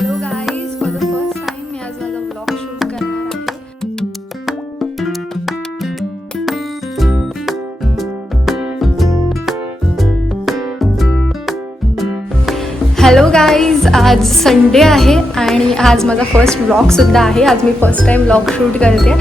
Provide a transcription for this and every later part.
Hello guys, for the first time मी आज माझा ब्लॉग शूट करणार आहे. हॅलो गाईज, आज संडे आहे आणि आज माझा फर्स्ट ब्लॉगसुद्धा आहे. आज मी फर्स्ट टाईम ब्लॉग शूट करते.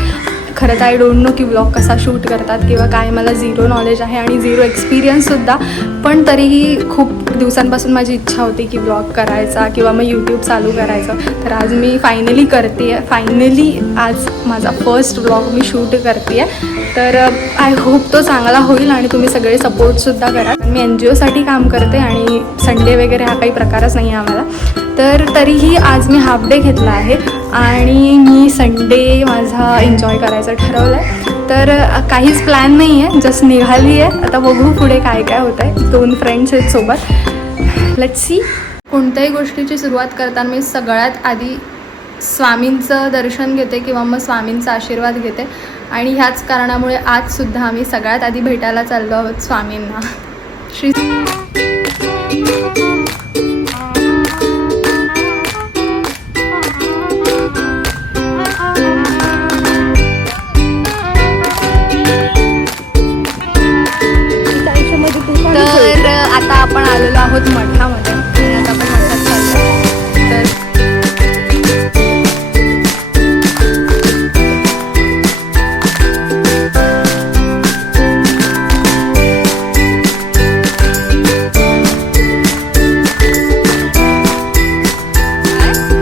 खरं तर आय डोंट नो की ब्लॉग कसा शूट करतात किंवा काय. मला झिरो नॉलेज आहे आणि झिरो एक्सपिरियन्ससुद्धा. पण तरीही खूप दिवसांपासून माझी इच्छा होती की ब्लॉग करायचा किंवा मग यूट्यूब चालू करायचं. तर आज मी फायनली करते आहे. फायनली आज माझा फर्स्ट ब्लॉग मी शूट करते आहे. तर आय होप तो चांगला होईल आणि तुम्ही सगळे सपोर्टसुद्धा करा. मी NGOसाठी काम करते आणि संडे वगैरे हा काही प्रकारच नाही आहे आम्हाला. तर तरीही आज मी हाफ डे घेतला आहे आणि मी संडे माझा एन्जॉय करायचं ठरवलं आहे. तर काहीच प्लॅन नाही आहे, जस्ट निघाली आहे. आता बघू पुढे काय काय होतं आहे. 2 फ्रेंड्स आहेत सोबत. Let's see. कोणत्याही गोष्टीची सुरुवात करताना मी सगळ्यात आधी स्वामींचं दर्शन घेते किंवा मग स्वामींचा आशीर्वाद घेते. आणि ह्याच कारणामुळे आजसुद्धा आम्ही सगळ्यात आधी भेटायला चाललो आहोत स्वामींना. श्री तर आता आपण आलेलो आहोत मठामध्ये आणि आता आपण मठात चाललो.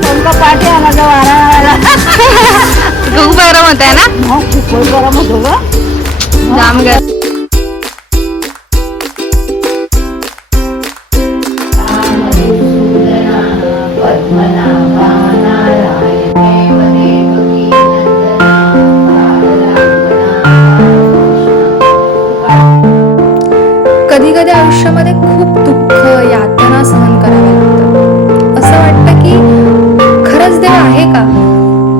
तर पाठी माझा वारा खूप गरम होत आहे ना. खूप गरम होतो ग. जाम गरम. कधी कधी आयुष्यामध्ये खूप दुःख यातना सहन करावे लागतात. असं वाटतं की खरंच देव आहे का,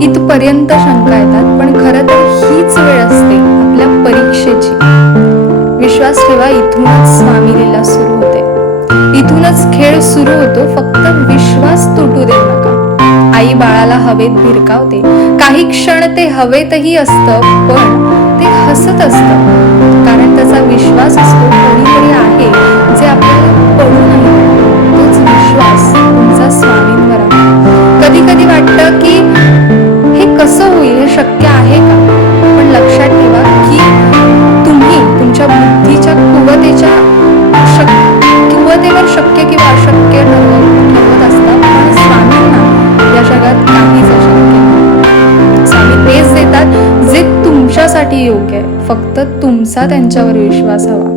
इथपर्यंत शंका येतात. पण खरं तर हीच वेळ असते आपल्या परीक्षेची. विश्वास ठेवा, इथूनच स्वामी लीला सुरू होते. इथूनच खेळ सुरू होतो. फक्त विश्वास तुटू देऊ नका. आई बाळाला हवेत भिरकावते. काही क्षण ते हवेतही असतं, पण ते हसत असतं. कारण त्याचा विश्वास असतो कोणीतरी आहे जे आपल्याला पडू नाही. तोच विश्वास तुमचा स्वामींवर आहे. कधी कधी वाटतं की हे कसं होईल, हे शक्य आहे का. पण लक्षात ठेवा की तुम्ही तुमच्या बुद्धीच्या कुवतेवर शक्य किंवा अशक्य ठरवत असता. पण स्वामींना या जगात काहीच अशक्य नाही. स्वामी तेच देतात जे तुमच्यासाठी योग्य आहे. फक्त तुमचा त्यांच्यावर विश्वास हवा.